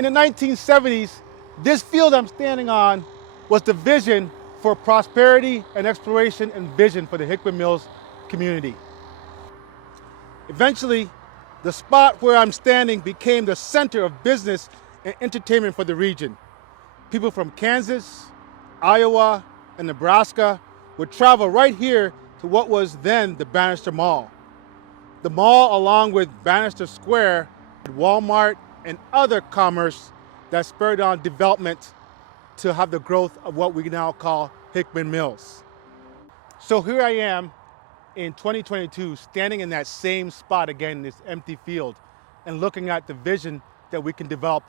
In the 1970s, this field I'm standing on was the vision for prosperity and exploration and vision for the Hickman Mills community. Eventually, the spot where I'm standing became the center of business and entertainment for the region. People from Kansas, Iowa, and Nebraska would travel right here to what was then the Bannister Mall. The mall, along with Bannister Square, Walmart, and other commerce that spurred on development to have the growth of what we now call Hickman Mills. So here I am in 2022, standing in that same spot again in this empty field and looking at the vision that we can develop.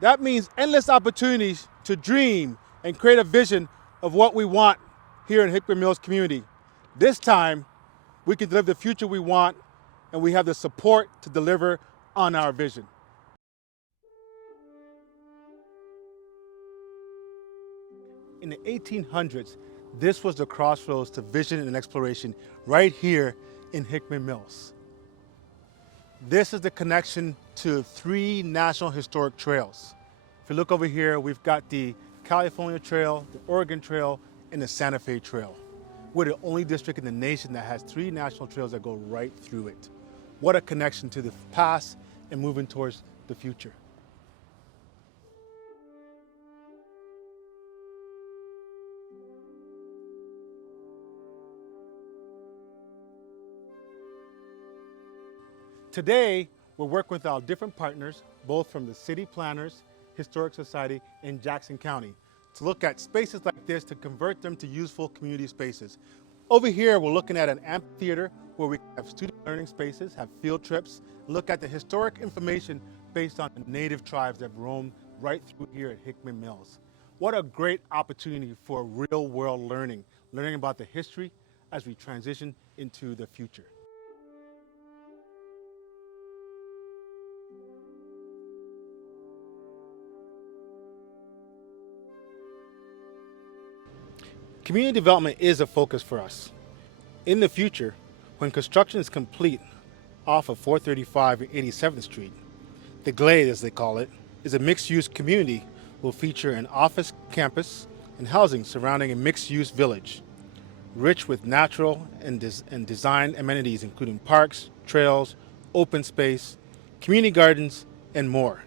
That means endless opportunities to dream and create a vision of what we want here in Hickman Mills community. This time, we can deliver the future we want, and we have the support to deliver on our vision. In the 1800s, this was the crossroads to vision and exploration right here in Hickman Mills. This is the connection to 3 National Historic Trails. If you look over here, we've got the California Trail, the Oregon Trail, and the Santa Fe Trail. We're the only district in the nation that has 3 national trails that go right through it. What a connection to the past and moving towards the future. Today, we're working with our different partners, both from the City Planners, Historic Society, and Jackson County, to look at spaces like this to convert them to useful community spaces. Over here, we're looking at an amphitheater where we have student learning spaces, have field trips, look at the historic information based on the native tribes that roam right through here at Hickman Mills. What a great opportunity for real-world learning about the history as we transition into the future. Community development is a focus for us. In the future, when construction is complete off of 435 and 87th Street, the Glade, as they call it, is a mixed-use community will feature an office campus and housing surrounding a mixed-use village, rich with natural and design amenities including parks, trails, open space, community gardens, and more.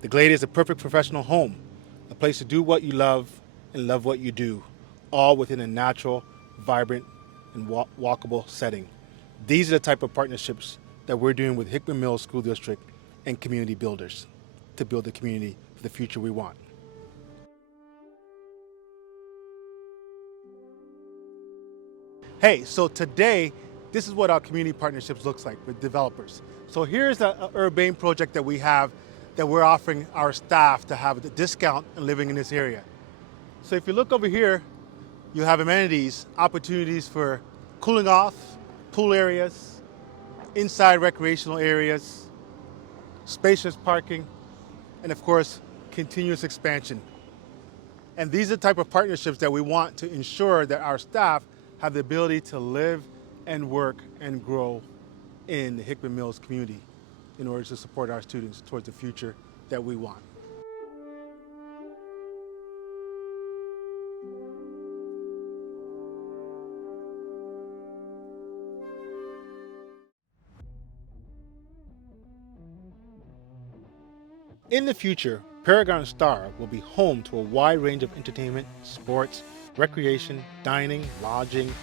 The Glade is a perfect professional home, a place to do what you love and love what you do, all within a natural, vibrant, and walkable setting. These are the type of partnerships that we're doing with Hickman Mills School District and community builders to build the community for the future we want. Hey, so today, this is what our community partnerships looks like with developers. So here's an Obeng project that we have that we're offering our staff to have a discount in living in this area. So if you look over here, you have amenities, opportunities for cooling off, pool areas, inside recreational areas, spacious parking, and of course, continuous expansion. And these are the type of partnerships that we want to ensure that our staff have the ability to live and work and grow in the Hickman Mills community in order to support our students towards the future that we want. In the future, Paragon Star will be home to a wide range of entertainment, sports, recreation, dining, lodging,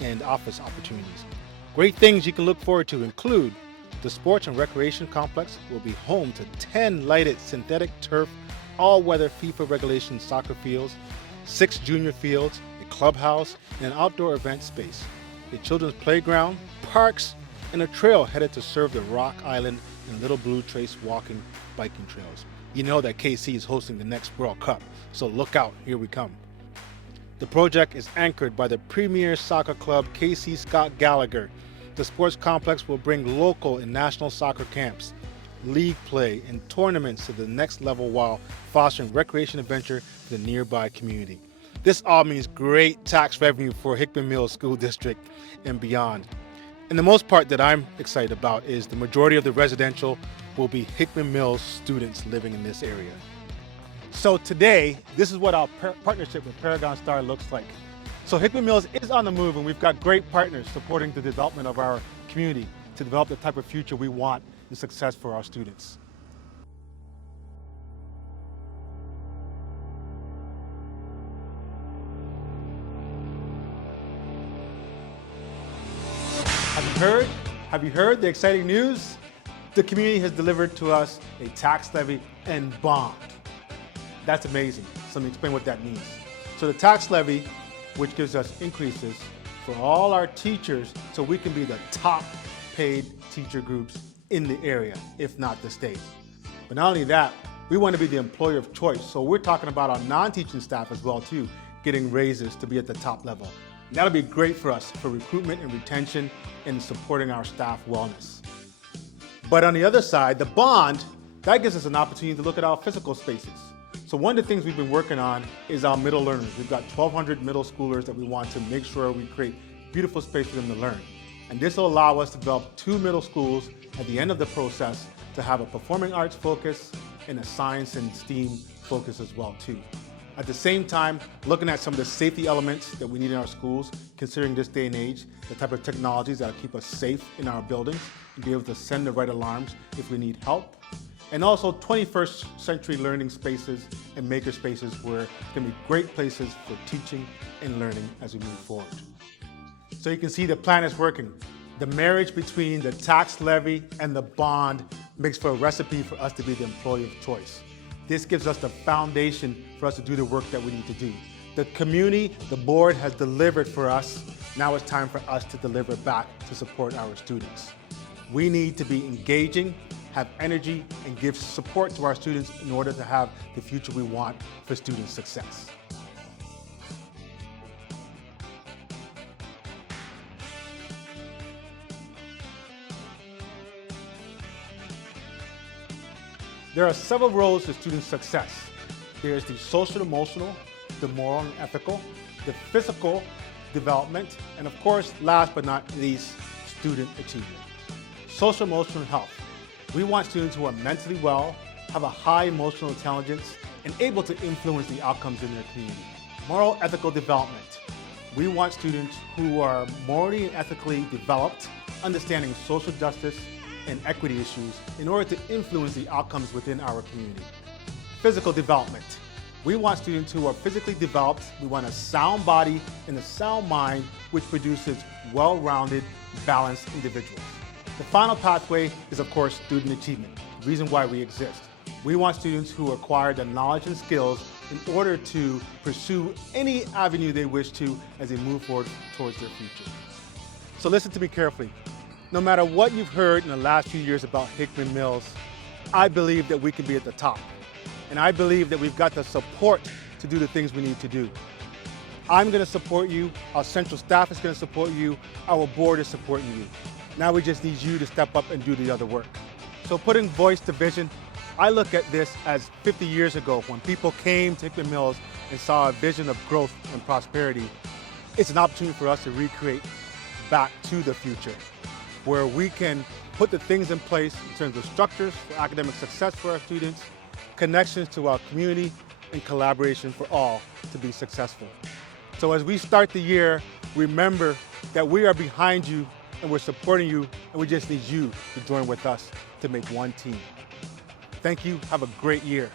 and office opportunities. Great things you can look forward to include the Sports and Recreation Complex will be home to 10 lighted synthetic turf, all-weather FIFA regulation soccer fields, 6 junior fields, a clubhouse, and an outdoor event space, a children's playground, parks, and a trail headed to serve the Rock Island and Little Blue Trace walking, biking trails. You know that KC is hosting the next World Cup, so look out, here we come. The project is anchored by the premier soccer club KC Scott Gallagher. The sports complex will bring local and national soccer camps, league play, and tournaments to the next level while fostering recreation adventure for the nearby community. This all means great tax revenue for Hickman Mills School District and beyond. And the most part that I'm excited about is the majority of the residential will be Hickman Mills students living in this area. So today, this is what our partnership with Paragon Star looks like. So Hickman Mills is on the move, and we've got great partners supporting the development of our community to develop the type of future we want and success for our students. Have you heard the exciting news? The community has delivered to us a tax levy and bond. That's amazing. So let me explain what that means. So the tax levy, which gives us increases for all our teachers so we can be the top paid teacher groups in the area, if not the state. But not only that, we want to be the employer of choice. So we're talking about our non-teaching staff as well too, getting raises to be at the top level. And that'll be great for us for recruitment and retention and supporting our staff wellness. But on the other side, the bond, that gives us an opportunity to look at our physical spaces. So one of the things we've been working on is our middle learners. We've got 1,200 middle schoolers that we want to make sure we create beautiful space for them to learn. And this will allow us to develop 2 middle schools at the end of the process to have a performing arts focus and a science and STEAM focus as well too. At the same time, looking at some of the safety elements that we need in our schools, considering this day and age, the type of technologies that keep us safe in our buildings and be able to send the right alarms if we need help. And also 21st century learning spaces and maker spaces where it's going to be great places for teaching and learning as we move forward. So you can see the plan is working. The marriage between the tax levy and the bond makes for a recipe for us to be the employee of choice. This gives us the foundation for us to do the work that we need to do. The community, the board has delivered for us. Now it's time for us to deliver back to support our students. We need to be engaging, have energy, and give support to our students in order to have the future we want for student success. There are several roads to student success. There's the social emotional, the moral and ethical, the physical development, and of course, last but not least, student achievement. Social emotional health. We want students who are mentally well, have a high emotional intelligence, and able to influence the outcomes in their community. Moral ethical development. We want students who are morally and ethically developed, understanding social justice and equity issues in order to influence the outcomes within our community. Physical development. We want students who are physically developed. We want a sound body and a sound mind, which produces well-rounded, balanced individuals. The final pathway is, of course, student achievement, the reason why we exist. We want students who acquire the knowledge and skills in order to pursue any avenue they wish to as they move forward towards their future. So listen to me carefully. No matter what you've heard in the last few years about Hickman Mills, I believe that we can be at the top. And I believe that we've got the support to do the things we need to do. I'm going to support you, our central staff is going to support you, our board is supporting you. Now we just need you to step up and do the other work. So putting voice to vision, I look at this as 50 years ago when people came to Hickman Mills and saw a vision of growth and prosperity. It's an opportunity for us to recreate back to the future, where we can put the things in place in terms of structures for academic success for our students, connections to our community, and collaboration for all to be successful. So as we start the year, remember that we are behind you and we're supporting you, and we just need you to join with us to make one team. Thank you, have a great year.